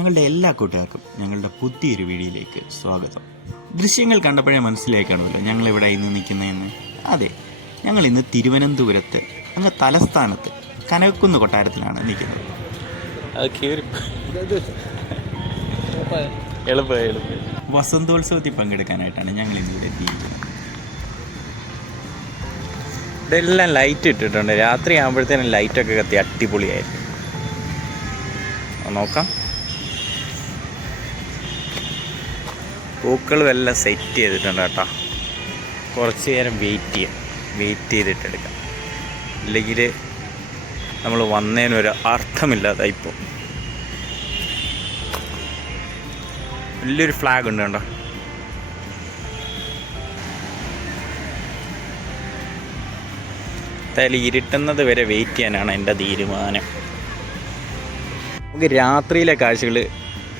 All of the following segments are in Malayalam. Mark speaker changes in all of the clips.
Speaker 1: ഞങ്ങളുടെ എല്ലാ കൂട്ടുകാർക്കും ഞങ്ങളുടെ പുതിയൊരു വീഡിയോയിലേക്ക് സ്വാഗതം. ദൃശ്യങ്ങൾ കണ്ടപ്പോഴേ മനസ്സിലായി കാണുമല്ലോ ഞങ്ങൾ ഇവിടെ ഇന്ന് നിൽക്കുന്നതെന്ന്. അതെ ഞങ്ങൾ ഇന്ന് തിരുവനന്തപുരത്ത് അങ്ങ് തലസ്ഥാനത്ത് കനകക്കുന്ന് കൊട്ടാരത്തിലാണ് നിൽക്കുന്നത്. വസന്തോത്സവത്തിൽ പങ്കെടുക്കാനായിട്ടാണ് ഞങ്ങൾ ഇന്നിവിടെ എത്തിയിരിക്കുന്നത്.
Speaker 2: ഇതെല്ലാം ലൈറ്റ് ഇട്ടിട്ടുണ്ട്. രാത്രി ആകുമ്പോഴത്തേനും ലൈറ്റൊക്കെ കത്തി അടിപൊളിയായിരുന്നു നോക്കാം. പൂക്കളും എല്ലാം സെറ്റ് ചെയ്തിട്ടുണ്ട് കേട്ടോ. കുറച്ച് നേരം വെയിറ്റ് ചെയ്യാം. വെയിറ്റ് ചെയ്തിട്ടെടുക്കാം ഇല്ലെങ്കിൽ നമ്മൾ വന്നതിനൊരു അർത്ഥമില്ലാതായിപ്പോൾ വലിയൊരു ഫ്ലാഗ് ഉണ്ട് കണ്ടോ? എന്തായാലും ഇരുട്ടുന്നത് വരെ വെയിറ്റ് ചെയ്യാനാണ് എന്റെ തീരുമാനം. നമുക്ക് രാത്രിയിലെ കാഴ്ചകൾ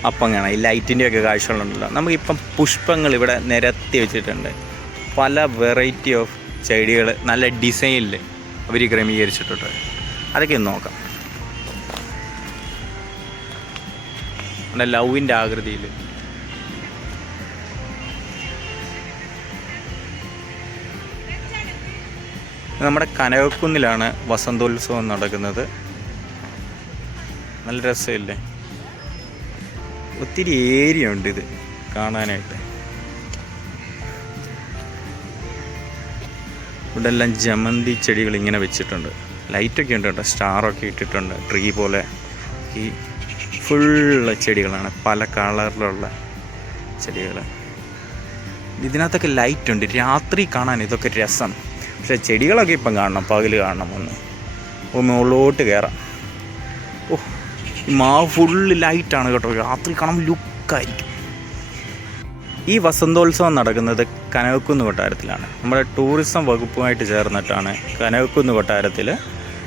Speaker 2: അപ്പം കാണാം ഈ ലൈറ്റിന്റെ ഒക്കെ കാഴ്ചകളുണ്ടല്ലോ. നമുക്കിപ്പം പുഷ്പങ്ങൾ ഇവിടെ നിരത്തി വെച്ചിട്ടുണ്ട്. പല വെറൈറ്റി ഓഫ് ചെടികൾ നല്ല ഡിസൈനിൽ അവർ ക്രമീകരിച്ചിട്ടുണ്ട്. അതൊക്കെ ഒന്ന് നോക്കാം. ലവിന്റെ ആകൃതിയിൽ നമ്മുടെ കനകക്കുന്നിലാണ് വസന്തോത്സവം നടക്കുന്നത്. നല്ല രസമില്ലേ? ഒത്തിരി ഏരിയ ഉണ്ട് ഇത് കാണാനായിട്ട്. ഇവിടെ എല്ലാം ജമന്തി ചെടികൾ ഇങ്ങനെ വെച്ചിട്ടുണ്ട്. ലൈറ്റൊക്കെ ഉണ്ട് കേട്ടോ. സ്റ്റാറൊക്കെ ഇട്ടിട്ടുണ്ട്. ട്രീ പോലെ. ഈ ഫുള്ള് ചെടികളാണ്. പല കളറിലുള്ള ചെടികൾ. ഇതിനകത്തൊക്കെ ലൈറ്റ് ഉണ്ട്. രാത്രി കാണാൻ ഇതൊക്കെ രസം. പക്ഷെ ചെടികളൊക്കെ ഇപ്പം കാണണം. പകൽ കാണണം ഒന്ന്. ഒന്ന് മുകളിലോട്ട് കയറാം. ഓ മാവ് ഫുള്ള് ലൈറ്റാണ് കേട്ടോ. രാത്രി കാണാൻ ലുക്കായിരിക്കും ഈ വസന്തോത്സവം നടക്കുന്നത് കനകക്കുന്ന് കൊട്ടാരത്തിലാണ്. നമ്മുടെ ടൂറിസം വകുപ്പുമായിട്ട് ചേർന്നിട്ടാണ് കനകക്കുന്ന് കൊട്ടാരത്തിൽ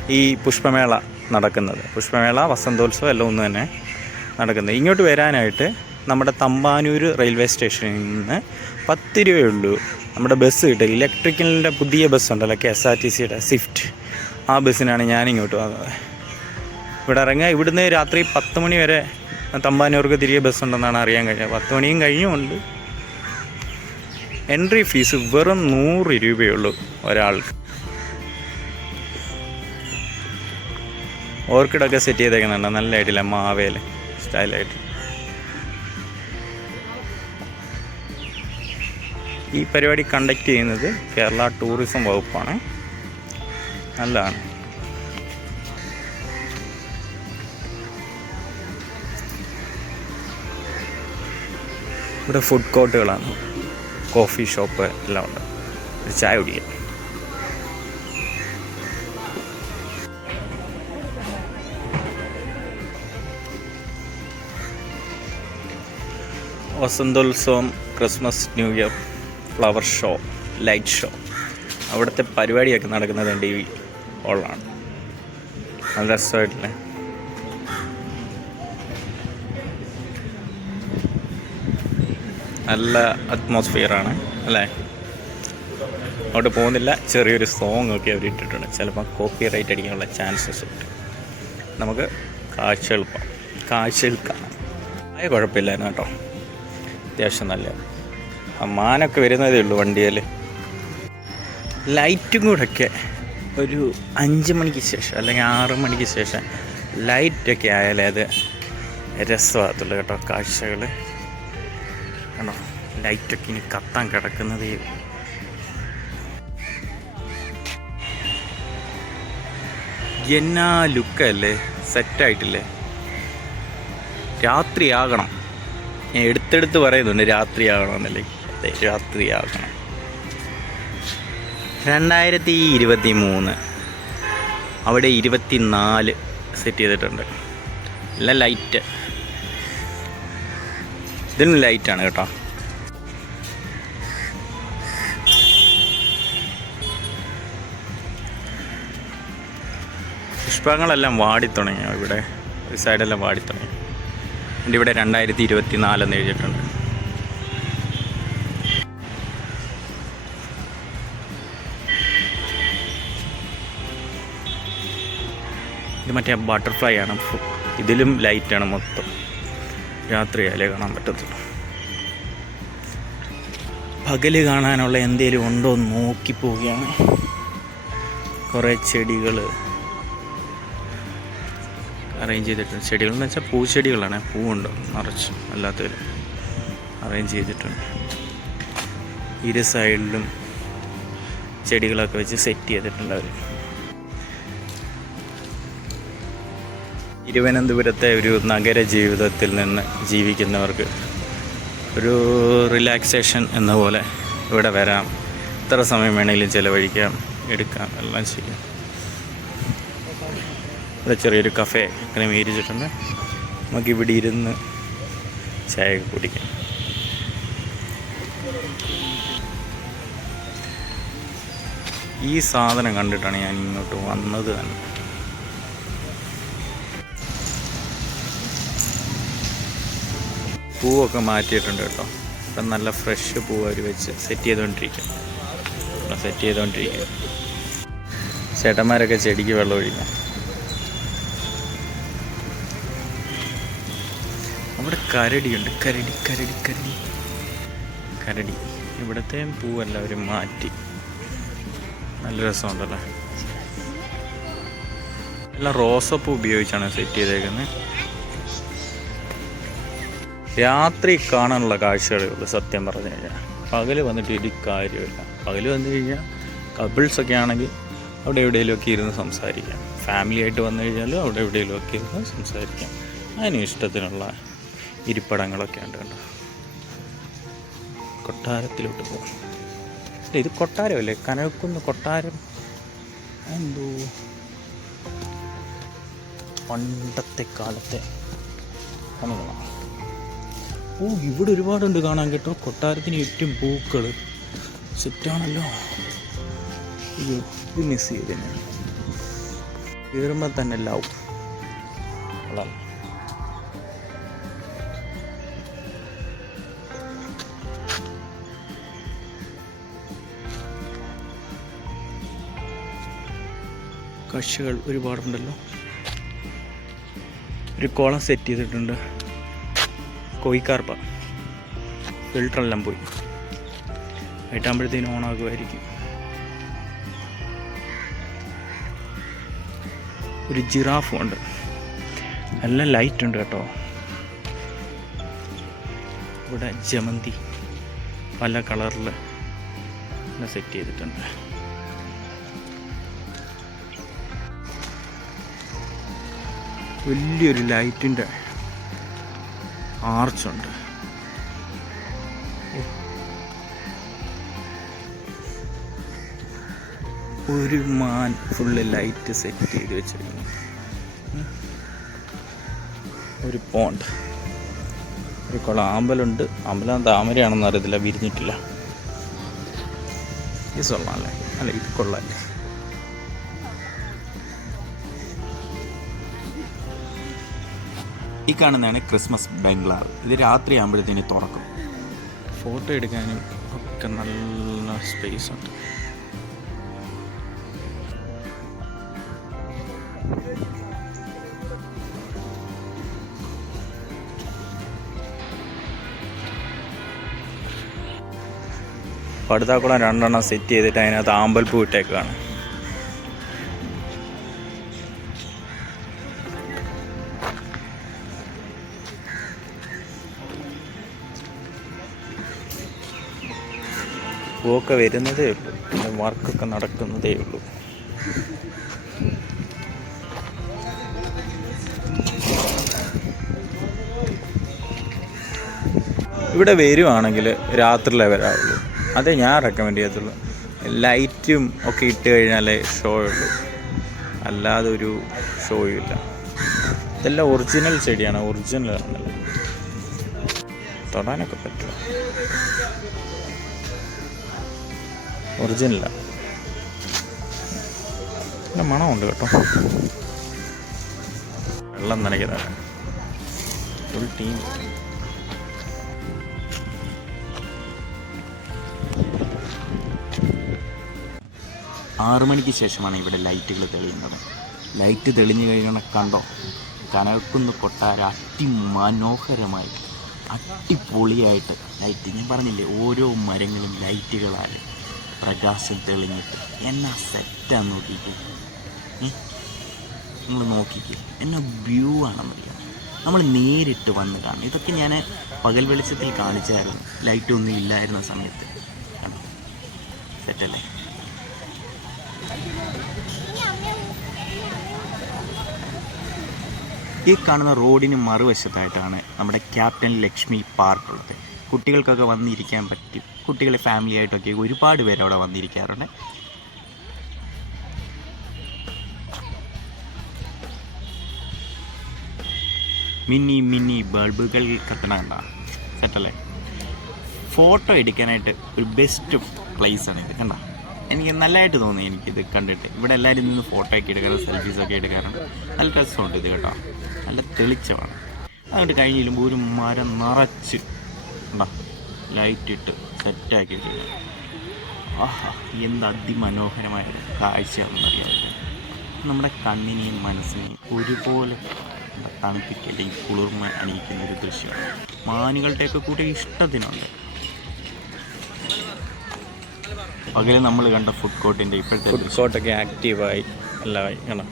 Speaker 2: ഈ പുഷ്പമേള നടക്കുന്നത്. പുഷ്പമേള വസന്തോത്സവം എല്ലാം ഒന്ന് തന്നെ നടക്കുന്നത്. ഇങ്ങോട്ട് വരാനായിട്ട് നമ്മുടെ തമ്പാനൂർ റെയിൽവേ സ്റ്റേഷനിൽ നിന്ന് പത്ത് രൂപയുള്ളൂ നമ്മുടെ ബസ് കിട്ടുക. ഇലക്ട്രിക്കലിന്റെ പുതിയ ബസ് ഉണ്ടല്ലോ കെ എസ് ആർ ടി സിയുടെ സ്വിഫ്റ്റ് ആ ബസ്സിനാണ് ഞാനിങ്ങോട്ട് വന്നത്. ഇവിടെ ഇറങ്ങുക. ഇവിടുന്ന് രാത്രി പത്ത് മണി വരെ തമ്പാനൂർക്ക് തിരികെ ബസ് ഉണ്ടെന്നാണ് അറിയാൻ കഴിഞ്ഞത്. പത്ത് മണിയും കഴിഞ്ഞുമുണ്ട് എൻട്രി ഫീസ് വെറും നൂറ് രൂപയുള്ളൂ ഒരാൾക്ക്. ഓർക്കിഡൊക്കെ സെറ്റ് ചെയ്തേക്കുന്നുണ്ട്. നല്ലതായിട്ടില്ല മാവേൽ സ്റ്റൈലായിട്ട് ഈ പരിപാടി കണ്ടക്ട് ചെയ്യുന്നത് കേരള ടൂറിസം വകുപ്പാണ്. നല്ലതാണ്. ഇവിടെ ഫുഡ് കോർട്ടുകളാണ് കോഫി ഷോപ്പ് എല്ലാം ഉണ്ട്. ഒരു ചായ കുടിക്കാം. Vasantholsavam Christmas New Year flower show light show അവിടുത്തെ പരിപാടിയൊക്കെ നടക്കുന്നത് എന്റെ ഈ ഹോളാണ് നല്ല രസമായിട്ടില്ലേ നല്ല അറ്റ്മോസ്ഫിയറാണ് അല്ലേ? അങ്ങോട്ട് പോകുന്നില്ല. ചെറിയൊരു സോങ് ഒക്കെ അവർ ഇട്ടിട്ടുണ്ട്. ചിലപ്പോൾ കോപ്പി റൈറ്റ് അടിക്കാനുള്ള ചാൻസസ് ഉണ്ട്. നമുക്ക് കാഴ്ചകൾ കാഴ്ചകൾ കാണാം. ആയ കുഴപ്പമില്ലായിരുന്നു കേട്ടോ. അത്യാവശ്യം നല്ല മാനൊക്കെ വരുന്നതേ ഉള്ളൂ വണ്ടിയിൽ. ലൈറ്റും കൂടെയൊക്കെ ഒരു അഞ്ച് മണിക്ക് ശേഷം അല്ലെങ്കിൽ ആറ് മണിക്ക് ശേഷം ലൈറ്റൊക്കെ ആയാലേ അത് രസമാകത്തുള്ളൂ കേട്ടോ കാഴ്ചകൾ ലൈറ്റൊക്കെ ഇനി കത്താൻ കിടക്കുന്നതേ. എന്നാ ലുക്കല്ലേ? സെറ്റായിട്ടില്ലേ? രാത്രിയാകണം. ഞാൻ എടുത്തെടുത്ത് പറയുന്നുണ്ട് രാത്രിയാകണം എന്നല്ലേ. അതെ രാത്രിയാകണം. രണ്ടായിരത്തി ഇരുപത്തി മൂന്ന് അവിടെ ഇരുപത്തി നാല് സെറ്റ് ചെയ്തിട്ടുണ്ട്. എല്ലാം ലൈറ്റ്. ഇതിനും ലൈറ്റാണ് കേട്ടോ. പുഷ്പങ്ങളെല്ലാം വാടിത്തുടങ്ങി ഇവിടെ ഒരു സൈഡെല്ലാം വാടിത്തുടങ്ങി എന്റെ ഇവിടെ രണ്ടായിരത്തി ഇരുപത്തി നാലെന്ന് എഴുതിയിട്ടുണ്ട്. ഇത് മറ്റേ ബട്ടർഫ്ലൈ ആണ്. ഇതിലും ലൈറ്റാണ് മൊത്തം. രാത്രിയാലേ കാണാൻ പറ്റത്തുള്ളൂ. പകൽ കാണാനുള്ള എന്തേലും ഉണ്ടോ എന്ന് നോക്കി പോവുകയാണ്. കുറേ ചെടികൾ അറേഞ്ച് ചെയ്തിട്ടുണ്ട്. ചെടികൾ എന്ന് വെച്ചാൽ പൂച്ചെടികളാണ് പൂവുണ്ട്. നിറച്ച്. അല്ലാത്തവർ അറേഞ്ച് ചെയ്തിട്ടുണ്ട്. ഇരു സൈഡിലും ചെടികളൊക്കെ വെച്ച് സെറ്റ് ചെയ്തിട്ടുണ്ട് അവർ തിരുവനന്തപുരത്തെ ഒരു നഗര ജീവിതത്തിൽ നിന്ന് ജീവിക്കുന്നവർക്ക് ഒരു റിലാക്സേഷൻ എന്ന പോലെ ഇവിടെ വരാം. എത്ര സമയം വേണമെങ്കിലും ചിലവഴിക്കാം എടുക്കാം എല്ലാം ചെയ്യാം. ഇവിടെ ചെറിയൊരു കഫേ മേടിച്ചിട്ടുണ്ട്. നമുക്ക് ഇവിടെ ഇരുന്ന് ചായ കുടിക്കാം. ഈ സാധനം കണ്ടിട്ടാണ് ഞാൻ ഇങ്ങോട്ട് വന്നത് തന്നെ. പൂവൊക്കെ മാറ്റിയിട്ടുണ്ട് കേട്ടോ. ഇപ്പം നല്ല ഫ്രഷ് പൂവ് അവർ വെച്ച് സെറ്റ് ചെയ്തുകൊണ്ടിരിക്കും. സെറ്റ് ചെയ്തുകൊണ്ടിരിക്കുക ചേട്ടന്മാരൊക്കെ ചെടിക്ക് വെള്ളം ഒഴിക്കാം കരടിയുണ്ട്. കരടി കരടി കരടി. കരടി. ഇവിടുത്തെ പൂവെല്ലാവരും മാറ്റി. നല്ല രസമുണ്ടല്ലേ? എല്ലാം റോസപ്പൂ ഉപയോഗിച്ചാണ് സെറ്റ് ചെയ്തേക്കുന്നത് രാത്രി കാണാനുള്ള കാഴ്ചകളേ ഉള്ളൂ സത്യം പറഞ്ഞു കഴിഞ്ഞാൽ. പകൽ വന്നിട്ട് ഒരു കാര്യമില്ല പകൽ വന്നു കഴിഞ്ഞാൽ കപ്പിൾസൊക്കെ ആണെങ്കിൽ അവിടെ എവിടെയെങ്കിലുമൊക്കെ ഇരുന്ന് സംസാരിക്കാം. ഫാമിലി ആയിട്ട് വന്നു കഴിഞ്ഞാൽ അവിടെ എവിടെയെങ്കിലുമൊക്കെ ഇരുന്ന് സംസാരിക്കാം. അതിന് ഇഷ്ടത്തിനുള്ള ഇരിപ്പിടങ്ങളൊക്കെ ഉണ്ട് കേട്ടോ കൊട്ടാരത്തിലോട്ട് പോകും ഇത് കൊട്ടാരമല്ലേ? കനകക്കുന്ന് കൊട്ടാരം. എന്തോ? പണ്ടത്തെ കാലത്തെ ഓ ഇവിടെ ഒരുപാടുണ്ട് കാണാൻ കേട്ടോ. കൊട്ടാരത്തിന് ഏറ്റവും പൂക്കൾ സെറ്റാണല്ലോ. മിസ് ചെയ്തു കയറുമ്പോൾ തന്നെ ലവ് കൊള്ളാം കക്ഷികൾ ഒരുപാടുണ്ടല്ലോ. ഒരു കോളം സെറ്റ് ചെയ്തിട്ടുണ്ട്. കോയിക്കാർപ്പ. ഫിൽട്ടറെല്ലാം പോയി. വൈകിട്ടാകുമ്പോഴത്തേനും ഓണാകുമായിരിക്കും. ഒരു ജിറാഫും ഉണ്ട്. നല്ല ലൈറ്റ് ഉണ്ട് കേട്ടോ. ഇവിടെ ജമന്തി. പല കളറിൽ സെറ്റ് ചെയ്തിട്ടുണ്ട്. വലിയൊരു ലൈറ്റിന്റെ ആർച്ചുണ്ട്. ഒരു മാൻ ഫുള്ള് ലൈറ്റ് സെറ്റ് ചെയ്ത് വെച്ചിരിക്കുന്നു. ഒരു പോണ്ട് ഒരു കുളം ആമ്പലുണ്ട് അമ്പലം താമരയാണെന്ന് അറിയത്തില്ല വിരിഞ്ഞിട്ടില്ല. ഈ കൊള്ളാമല്ലേ അല്ല? ഇത് കൊള്ളാല്ലേ
Speaker 1: ഈ കാണുന്നതാണ് ക്രിസ്മസ് ബംഗ്ലാവ്. ഇത് രാത്രി ആകുമ്പോഴത്തേന് തുറക്കും.
Speaker 2: ഫോട്ടോ എടുക്കാനും ഒക്കെ നല്ല സ്പേസ് ഉണ്ട്. പടുതാക്കുളം രണ്ടെണ്ണം സെറ്റ് ചെയ്തിട്ട് അതിനകത്ത് ആമ്പൽപ്പൂ ഇട്ടേക്കാണ്. പൂവൊക്കെ വരുന്നതേ ഉള്ളൂ. പിന്നെ വർക്കൊക്കെ നടക്കുന്നതേ ഉള്ളൂ. ഇവിടെ വരുവാണെങ്കിൽ രാത്രിയിലേ വരാവുള്ളൂ അതേ ഞാൻ റെക്കമെൻഡ് ചെയ്യത്തുള്ളൂ ലൈറ്റും ഒക്കെ ഇട്ട് കഴിഞ്ഞാലേ ഷോ ഉള്ളൂ. അല്ലാതെ ഒരു ഷോയും ഇല്ല. ഇതെല്ലാം ഒറിജിനൽ ചെടിയാണ് ഒറിജിനൽ ആണല്ലോ തൊടാനൊക്കെ പറ്റും. ഒറിജിനലാണ് നല്ല മണമുണ്ട് കേട്ടോ. വെള്ളം നനയ്ക്കുന്നതാണ് ഫുൾ ടീം
Speaker 1: ആറു മണിക്ക് ശേഷമാണ് ഇവിടെ ലൈറ്റുകൾ തെളിയുന്നത്. ലൈറ്റ് തെളിഞ്ഞു കഴിഞ്ഞാൽ കണ്ടോ? കനകുന്ന് കൊട്ടാര അതിമനോഹരമായി അടിപൊളിയായിട്ട്. ലൈറ്റ് ഞാൻ പറഞ്ഞില്ലേ ഓരോ മരങ്ങളും ലൈറ്റുകളാൽ പ്രകാശം തെളിഞ്ഞിട്ട് എന്നാ സെറ്റാന്ന് നോക്കിയിട്ട് നിങ്ങൾ നോക്കിക്കുക എന്നാ വ്യൂ ആണെന്നറിയാം. നമ്മൾ നേരിട്ട് വന്ന് കാണും. ഇതൊക്കെ ഞാൻ പകൽ വെളിച്ചത്തിൽ കാണിച്ചായിരുന്നു. ലൈറ്റ് ഒന്നും ഇല്ലായിരുന്ന സമയത്ത്. സെറ്റല്ലേ ഈ കാണുന്ന റോഡിന് മറുവശത്തായിട്ടാണ് നമ്മുടെ ക്യാപ്റ്റൻ ലക്ഷ്മി പാർക്ക് ഉള്ളത്. കുട്ടികൾക്കൊക്കെ വന്നിരിക്കാൻ പറ്റും. കുട്ടികളെ ഫാമിലി ആയിട്ടൊക്കെ ഒരുപാട് പേര് അവിടെ വന്നിരിക്കാറുണ്ട്. മിന്നി മിന്നി ബൾബുകൾ കത്തണ സെറ്റല്ലേ ഫോട്ടോ എടുക്കാനായിട്ട് ഒരു ബെസ്റ്റ് പ്ലേസ് ആണ് ഇത് കണ്ട? എനിക്ക് നല്ലതായിട്ട് തോന്നി എനിക്കിത് കണ്ടിട്ട്. ഇവിടെ എല്ലാവരും നിന്ന് ഫോട്ടോ ഒക്കെ എടുക്കാറുണ്ട് സെൽഫീസ് ഒക്കെ എടുക്കാറുണ്ട് നല്ല രസമുണ്ട് ഇത് കേട്ടോ. നല്ല തെളിച്ചമാണ്. അതുകൊണ്ട് കഴിഞ്ഞിരുമ്പോൾ ഒരു മരം നിറച്ച് ലൈറ്റ് ഇട്ട്. സെറ്റാക്കി ആഹാ എന്ത് അതിമനോഹരമായ കാഴ്ചയാണെന്നറിയാം നമ്മുടെ കണ്ണിനെയും മനസ്സിനെയും ഒരുപോലെ തണുപ്പിക്കുക അല്ലെങ്കിൽ കുളിർമ അണിയിക്കുന്ന ഒരു ദൃശ്യമാണ് മാനുകളുടെയൊക്കെ കൂടെ ഇഷ്ടത്തിനുണ്ട്. പകൽ നമ്മൾ കണ്ട ഫുഡ് കോർട്ടിന്റെ ഇപ്പോഴത്തെ
Speaker 2: ഫുഡ് കോർട്ടൊക്കെ ആക്റ്റീവായി എല്ലാമായി കണ്ടോ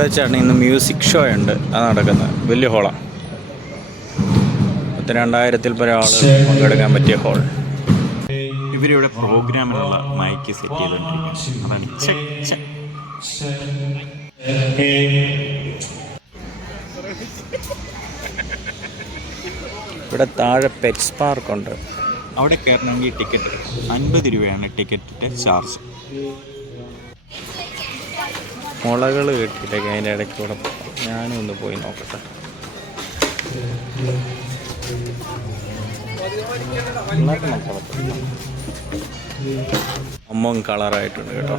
Speaker 2: ഇവിടെ വെച്ചാണ് ഇന്ന് മ്യൂസിക് ഷോ ഉണ്ട്. അത് നടക്കുന്നത്. വലിയ ഹോളാണ് പത്ത് രണ്ടായിരത്തിൽ പല ആളുകൾ പങ്കെടുക്കാൻ പറ്റിയ ഹോൾ
Speaker 1: ഇവരിവിടെ പ്രോഗ്രാമിനുള്ള മൈക്ക് സെറ്റ് ചെയ്തിട്ടുണ്ട് അതാണ്
Speaker 2: ഇവിടെ താഴെ പെറ്റ്സ് പാർക്കുണ്ട്
Speaker 1: അവിടെ കയറണമെങ്കിൽ ടിക്കറ്റ് അൻപത് രൂപയാണ് ടിക്കറ്റിന്റെ ചാർജ്
Speaker 2: മുളകൾ കിട്ടിയിട്ടൊക്കെ അതിന്റെ ഇടയ്ക്ക് കൂടെ ഞാനും ഒന്ന് പോയി നോക്കട്ടെ. അമ്മം കളറായിട്ടുണ്ട് കേട്ടോ.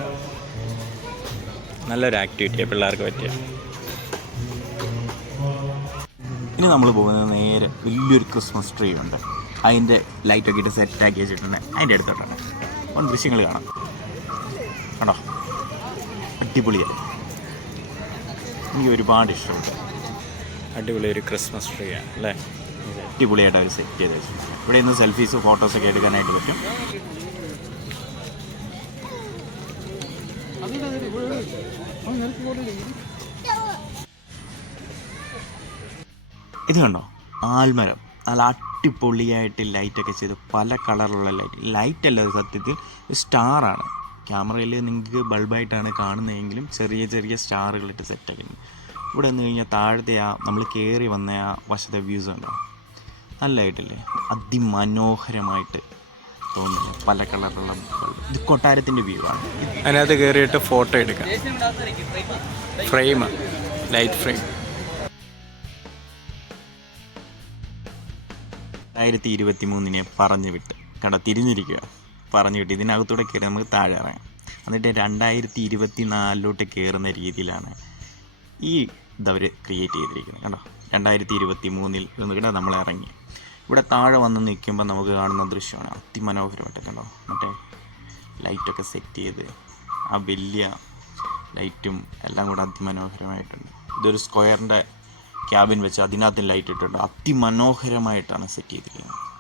Speaker 2: നല്ലൊരു ആക്ടിവിറ്റിയാണ് പിള്ളേർക്ക് പറ്റിയ.
Speaker 1: ഇനി നമ്മൾ പോകുന്നത് നേരെ വലിയൊരു ക്രിസ്മസ് ട്രീ ഉണ്ട്. അതിന്റെ ലൈറ്റൊക്കെ ഇട്ട് സെറ്റാക്കി വെച്ചിട്ടുണ്ട്. അതിന്റെ അടുത്തോട്ടാണ്. ദൃശ്യങ്ങൾ കാണാം. കണ്ടോ? അടിപൊളിയല്ലേ എനിക്ക് ഒരുപാട് ഇഷ്ടമുണ്ട്.
Speaker 2: അടിപൊളി ഒരു ക്രിസ്മസ് ട്രീ ആണ് അല്ലേ?
Speaker 1: അടിപൊളിയായിട്ട് അവർ സെറ്റ് ചെയ്ത് വെച്ചിട്ടുണ്ട്. ഇവിടെ നിന്ന് സെൽഫീസ് ഫോട്ടോസ് ഒക്കെ എടുക്കാനായിട്ട് പറ്റും. ഇത് കണ്ടോ? ആൽമരം. നല്ല അടിപൊളിയായിട്ട് ലൈറ്റൊക്കെ ചെയ്ത് പല കളറിലുള്ള ലൈറ്റ് ലൈറ്റ് അല്ല സത്യത്തിൽ. സത്യത്തിൽ സ്റ്റാറാണ് ക്യാമറയിൽ നിങ്ങൾക്ക് ബൾബായിട്ടാണ് കാണുന്നതെങ്കിലും ചെറിയ ചെറിയ സ്റ്റാറുകളിട്ട് സെറ്റാക്കുന്നു ഇവിടെ നിന്ന് കഴിഞ്ഞാൽ താഴത്തെ ആ നമ്മൾ കയറി വന്ന ആ വശത്തെ വ്യൂസ് ഉണ്ടോ നല്ലതായിട്ടില്ലേ? അതിമനോഹരമായിട്ട് തോന്നുന്നു. പല കളറിലുള്ള ഇത് കൊട്ടാരത്തിന്റെ വ്യൂ ആണ്.
Speaker 2: അതിനകത്ത് കയറിയിട്ട് ഫോട്ടോ എടുക്കാം. ഫ്രെയിം ലൈറ്റ് ഫ്രെയിം
Speaker 1: രണ്ടായിരത്തി ഇരുപത്തി മൂന്നിനെ പറഞ്ഞു വിട്ട് കട തിരിഞ്ഞിരിക്കുക പറഞ്ഞു കിട്ടി. ഇതിനകത്തൂടെ കയറി നമുക്ക് താഴെ ഇറങ്ങാം. എന്നിട്ട് രണ്ടായിരത്തി ഇരുപത്തി നാലിലോട്ട് കയറുന്ന രീതിയിലാണ് ഈ ഇതവർ ക്രിയേറ്റ് ചെയ്തിരിക്കുന്നത്. കണ്ടോ? രണ്ടായിരത്തി ഇരുപത്തി മൂന്നിൽ നിന്നിട്ട് നമ്മൾ ഇറങ്ങി. ഇവിടെ താഴെ വന്ന് നിൽക്കുമ്പോൾ നമുക്ക് കാണുന്ന ദൃശ്യമാണ്. അതിമനോഹരമായിട്ട് കണ്ടോ? മറ്റേ ലൈറ്റൊക്കെ സെറ്റ് ചെയ്ത് ആ വലിയ ലൈറ്റും എല്ലാം കൂടെ അതിമനോഹരമായിട്ടുണ്ട്. ഇതൊരു സ്ക്വയറിന്റെ ക്യാബിൻ വെച്ച് അതിനകത്ത് ലൈറ്റ് ഇട്ടിട്ടുണ്ട്. അതിമനോഹരമായിട്ടാണ് സെറ്റ് ചെയ്തിരിക്കുന്നത്.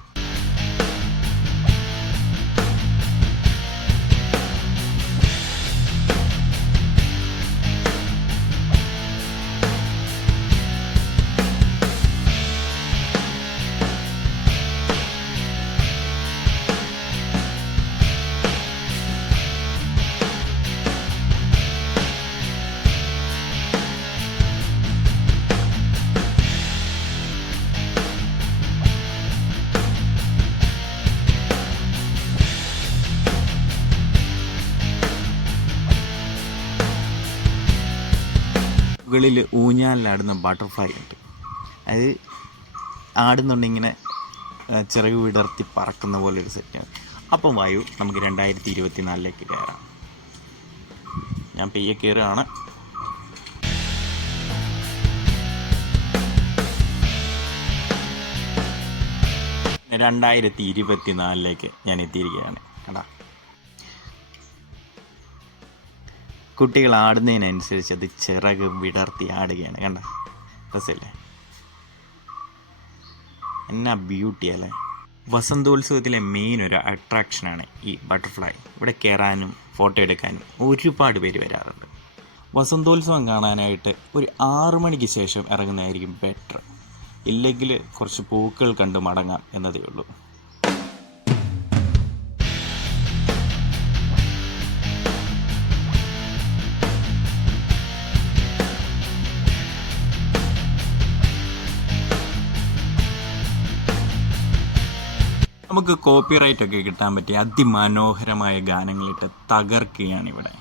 Speaker 1: മുകളിൽ ഊഞ്ഞാലിലാടുന്ന ബട്ടർഫ്ലൈ ഉണ്ട്. അത് ആടുന്നുണ്ട് ഇങ്ങനെ ചിറക് വിടർത്തി പറക്കുന്ന പോലെ ഒരു സെറ്റാണ് അപ്പം വായു നമുക്ക് രണ്ടായിരത്തി ഇരുപത്തി നാലിലേക്ക് കയറാം. ഞാൻ പെയ്യെ കയറുകയാണ്. രണ്ടായിരത്തി ഇരുപത്തി നാലിലേക്ക് ഞാൻ എത്തിയിരിക്കുകയാണ്. കണ്ടാ? കുട്ടികൾ ആടുന്നതിനനുസരിച്ച് അത് ചിറക് വിടർത്തി ആടുകയാണ്. കണ്ട? രസല്ലേ എന്നാ ബ്യൂട്ടി അല്ലേ? വസന്തോത്സവത്തിലെ മെയിൻ ഒരു അട്രാക്ഷനാണ് ഈ ബട്ടർഫ്ലൈ ഇവിടെ കയറാനും ഫോട്ടോ എടുക്കാനും ഒരുപാട് പേര് വരാറുണ്ട്. വസന്തോത്സവം കാണാനായിട്ട് ഒരു ആറു മണിക്ക് ശേഷം ഇറങ്ങുന്നതായിരിക്കും ബെറ്റർ ഇല്ലെങ്കിൽ കുറച്ച് പൂക്കൾ കണ്ട് മടങ്ങാം എന്നതേ ഉള്ളൂ. നമുക്ക് കോപ്പിറൈറ്റ് ഒക്കെ കിട്ടാൻ പറ്റിയ അതിമനോഹരമായ ഗാനങ്ങളിട്ട് തകർക്കുകയാണ് ഇവിടെ.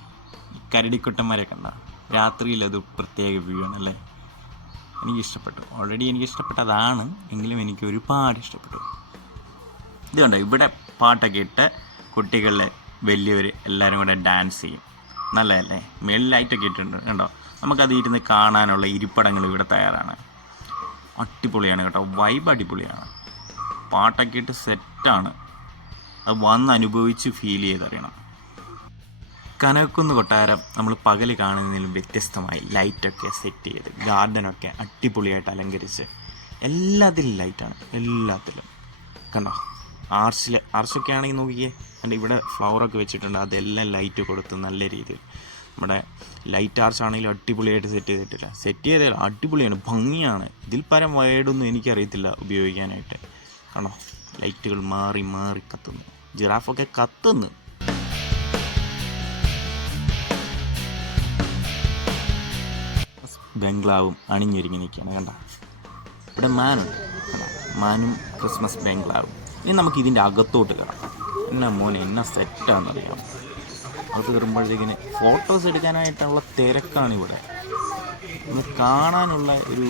Speaker 1: കരടിക്കുട്ടന്മാരെ കണ്ട രാത്രിയിൽ അത് പ്രത്യേക വ്യൂ ആണ് അല്ലേ? എനിക്ക് ഇഷ്ടപ്പെട്ടു ഓൾറെഡി എനിക്ക് ഇഷ്ടപ്പെട്ടതാണ് എങ്കിലും എനിക്ക് ഒരുപാട് ഇഷ്ടപ്പെട്ടു. ഇതുകൊണ്ട് കണ്ടോ? ഇവിടെ പാട്ടൊക്കെ ഇട്ട് കുട്ടികളെ വലിയവർ എല്ലാവരും കൂടെ ഡാൻസ് ചെയ്യും. നല്ലതല്ലേ? മേളിൽ ലൈറ്റൊക്കെ ഇട്ടിട്ടുണ്ട്. കണ്ടോ? നമുക്കത് ഇരുന്ന് കാണാനുള്ള ഇരിപ്പടങ്ങൾ ഇവിടെ തയ്യാറാണ്. അടിപൊളിയാണ് കേട്ടോ. വൈബ് അടിപൊളിയാണ്. പാട്ടൊക്കെ ഇട്ട് സെറ്റാണ്. അത് വന്ന് അനുഭവിച്ച് ഫീൽ ചെയ്തറിയണം. കനക്കുന്ന് കൊട്ടാരം നമ്മൾ പകൽ കാണുന്നതിലും വ്യത്യസ്തമായി ലൈറ്റൊക്കെ സെറ്റ് ചെയ്ത് ഗാർഡനൊക്കെ അടിപൊളിയായിട്ട് അലങ്കരിച്ച് എല്ലാത്തിലും ലൈറ്റാണ് എല്ലാത്തിലും. കണ്ടോ? ആർച്ചിൽ ആർച്ചൊക്കെ ആണെങ്കിൽ നോക്കിയേ അതിന്റെ ഇവിടെ ഫ്ലവറൊക്കെ വെച്ചിട്ടുണ്ട് അതെല്ലാം ലൈറ്റ് കൊടുത്ത് നല്ല രീതിയിൽ. നമ്മുടെ ലൈറ്റ് ആർച്ച് ആണെങ്കിലും അടിപൊളിയായിട്ട് സെറ്റ് ചെയ്തിട്ടില്ല. സെറ്റ് ചെയ്തല്ല അടിപൊളിയാണ് ഭംഗിയാണ്. ഇതിൽ പരം വൈഡൊന്നും എനിക്കറിയത്തില്ല ഉപയോഗിക്കാനായിട്ട്. കണ്ടോ? ലൈറ്റുകൾ മാറി മാറി കത്തുന്നു. ജിറാഫൊക്കെ കത്തുന്നു. ബംഗ്ലാവും അണിഞ്ഞൊരുങ്ങി നിൽക്കുകയാണ് കണ്ട? ഇവിടെ മാനുണ്ട്? മാനും ക്രിസ്മസ് ബംഗ്ലാവും. ഇനി നമുക്ക് ഇതിന്റെ അകത്തോട്ട് കയറാം. എന്നാ മോനെ എന്നാ സെറ്റാണെന്നറിയാം. അത് കയറുമ്പോഴത്തേക്കിന് ഫോട്ടോസ് എടുക്കാനായിട്ടുള്ള തിരക്കാണ് ഇവിടെ കാണാനുള്ള ഒരു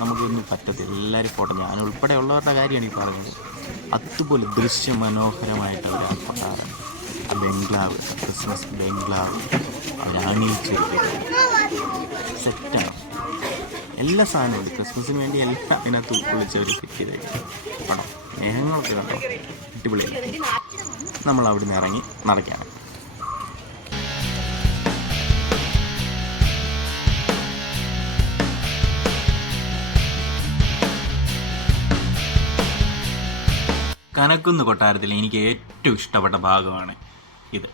Speaker 1: നമുക്കൊന്നും പറ്റത്തില്ല. എല്ലാവരും ഫോട്ടോ ഞാൻ ഉൾപ്പെടെ ഉള്ളവരുടെ കാര്യമാണ് ഈ പറയുന്നത്. അതുപോലെ ദൃശ്യമനോഹരമായിട്ട് അവർ ആ കൊട്ടാരം ബംഗ്ലാവ് ക്രിസ്മസ് ബംഗ്ലാവ് അവരണിയിച്ചൊരുക്കിയിട്ടുണ്ട് സെറ്റാണ്. എല്ലാ സാധനവും ക്രിസ്മസിന് വേണ്ടി എല്ലാം അതിനകത്ത് ഉൾക്കൊള്ളിച്ച് അവർ ഫിറ്റ് ചെയ്തേക്കും. പണം സ്നേഹങ്ങളൊക്കെ കണ്ടോ? അടിപൊളിയായി നമ്മൾ അവിടെ നിന്ന് ഇറങ്ങി നടക്കുകയാണ്. കനക്കുന്ന് കൊട്ടാരത്തിൽ എനിക്ക് ഏറ്റവും ഇഷ്ടപ്പെട്ട ഭാഗമാണ് ഇത്.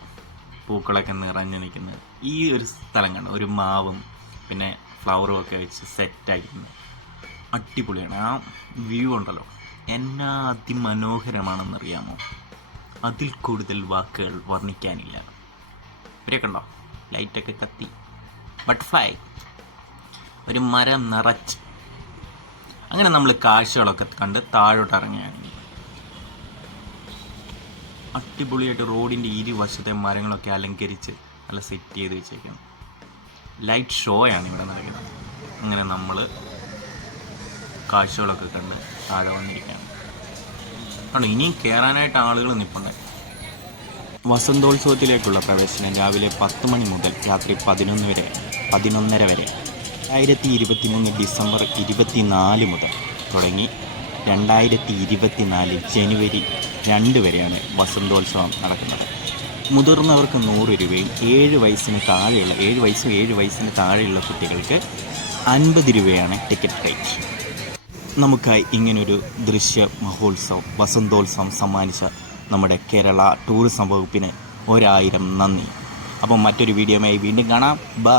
Speaker 1: പൂക്കളൊക്കെ നിറഞ്ഞു നിൽക്കുന്നത് ഈ ഒരു സ്ഥലം കണ്ടു? ഒരു മാവും പിന്നെ ഫ്ലവറും ഒക്കെ വെച്ച് സെറ്റായിരിക്കുന്നത് അടിപൊളിയാണ്. ആ വ്യൂ ഉണ്ടല്ലോ. എന്നാ അതിമനോഹരമാണെന്നറിയാമോ? അതിൽ കൂടുതൽ വാക്കുകൾ വർണിക്കാനില്ല. ഇവരൊക്കെ ഉണ്ടോ ലൈറ്റൊക്കെ കത്തി. ബട്ടർഫ്ലൈ ഒരു മരം നിറച്ച്. അങ്ങനെ നമ്മൾ കാഴ്ചകളൊക്കെ കണ്ട് താഴോട്ട് ഇറങ്ങുകയാണെങ്കിൽ അടിപൊളിയായിട്ട് റോഡിന്റെ ഇരുവശത്തെ മരങ്ങളൊക്കെ അലങ്കരിച്ച് നല്ല സെറ്റ് ചെയ്ത് വെച്ചേക്കാം ലൈറ്റ് ഷോയാണ് ഇവിടെ നടക്കുന്നത്. അങ്ങനെ നമ്മൾ കാഴ്ചകളൊക്കെ കണ്ട് താഴെ വന്നിരിക്കുകയാണ്. ആണ് ഇനിയും കയറാനായിട്ട് ആളുകൾ നിൽപ്പുണ്ട് വസന്തോത്സവത്തിലേക്കുള്ള പ്രവേശനം രാവിലെ പത്ത് മണി മുതൽ രാത്രി പതിനൊന്ന് വരെ പതിനൊന്നര വരെ. രണ്ടായിരത്തി ഇരുപത്തി മൂന്ന് ഡിസംബർ ഇരുപത്തിനാല് മുതൽ തുടങ്ങി രണ്ടായിരത്തി ഇരുപത്തിനാല് ജനുവരി രണ്ട് വരെയാണ് വസന്തോത്സവം നടക്കുന്നത്. മുതിർന്നവർക്ക് നൂറ് രൂപയും ഏഴ് വയസ്സിന് താഴെയുള്ള ഏഴ് വയസ്സും ഏഴ് വയസ്സിന് താഴെയുള്ള കുട്ടികൾക്ക് അൻപത് രൂപയാണ് ടിക്കറ്റ് റേറ്റ് നമുക്കായി ഇങ്ങനൊരു ദൃശ്യ മഹോത്സവം വസന്തോത്സവം സമ്മാനിച്ച നമ്മുടെ കേരള ടൂറിസം വകുപ്പിന് ഒരായിരം നന്ദി. അപ്പം മറ്റൊരു വീഡിയോയുമായി വീണ്ടും കാണാം. ബൈ